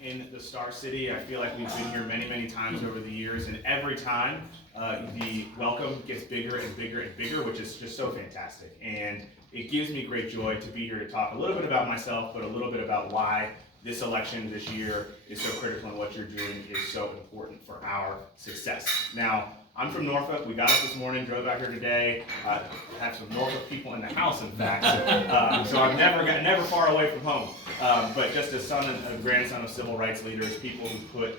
in the Star City. I feel like we've been here many, many times over the years, and every time the welcome gets bigger and bigger and bigger, which is just so fantastic. And it gives me great joy to be here to talk a little bit about myself, but a little bit about why this election this year is so critical and what you're doing is so important for our success. Now, I'm from Norfolk. We got up this morning, drove out here today. I have some Norfolk people in the house, in fact, so I'm never far away from home. But just a son and a grandson of civil rights leaders, people who put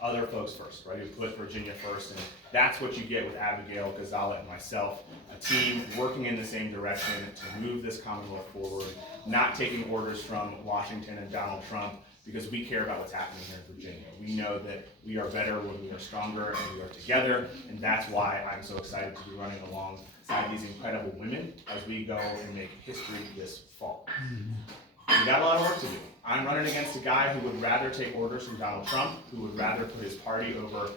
other folks first, right? Who put Virginia first, and that's what you get with Abigail, Gonzalez, and myself, a team working in the same direction to move this Commonwealth forward, not taking orders from Washington and Donald Trump, because we care about what's happening here in Virginia. We know that we are better when we are stronger and we are together, and that's why I'm so excited to be running alongside these incredible women as we go and make history this fall. We got a lot of work to do. I'm running against a guy who would rather take orders from Donald Trump, who would rather put his party over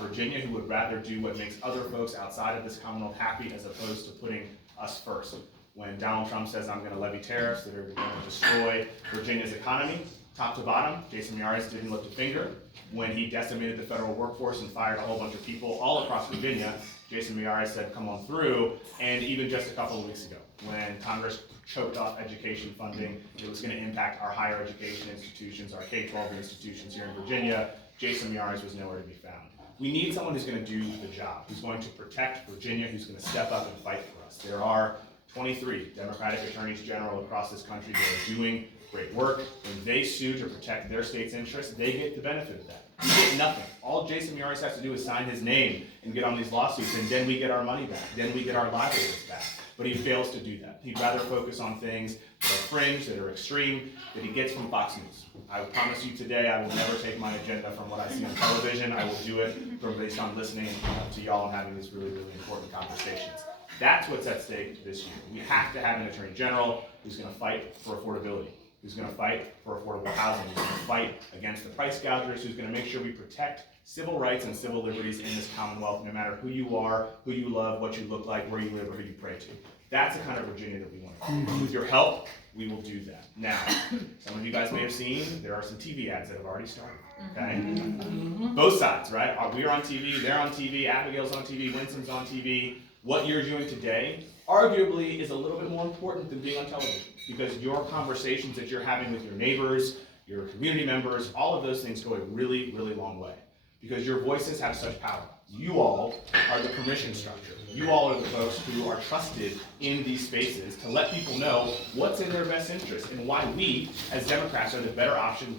Virginia, who would rather do what makes other folks outside of this Commonwealth happy as opposed to putting us first. When Donald Trump says, I'm going to levy tariffs that are going to destroy Virginia's economy, top to bottom, Jason Miyares didn't lift a finger. When he decimated the federal workforce and fired a whole bunch of people all across Virginia, Jason Miyares said, come on through. And even just a couple of weeks ago, when Congress choked off education funding, it was going to impact our higher education institutions, our K-12 institutions here in Virginia, Jason Miyares was nowhere to be found. We need someone who's going to do the job, who's going to protect Virginia, who's going to step up and fight for us. There are 23 Democratic attorneys general across this country that are doing great work. When they sue to protect their state's interests, they get the benefit of that. We get nothing. All Jason Miyares has to do is sign his name and get on these lawsuits, and then we get our money back. Then we get our livelihoods back. But he fails to do that. He'd rather focus on things that are fringe, that are extreme, that he gets from Fox News. I promise you today, I will never take my agenda from what I see on television. I will do it from based on listening to y'all and having these really, really important conversations. That's what's at stake this year. We have to have an attorney general who's going to fight for affordability, who's going to fight for affordable housing, who's going to fight against the price gougers, who's going to make sure we protect civil rights and civil liberties in this Commonwealth, no matter who you are, who you love, what you look like, where you live, or who you pray to. That's the kind of Virginia that we want. With your help, we will do that. Now, some of you guys may have seen, there are some TV ads that have already started, okay? Both sides, right? We're on TV, they're on TV, Abigail's on TV, Winston's on TV. What you're doing today arguably is a little bit more important than being on television, because your conversations that you're having with your neighbors, your community members, all of those things go a really, really long way, because your voices have such power. You all are the permission structure. You all are the folks who are trusted in these spaces to let people know what's in their best interest and why we, as Democrats, are the better option this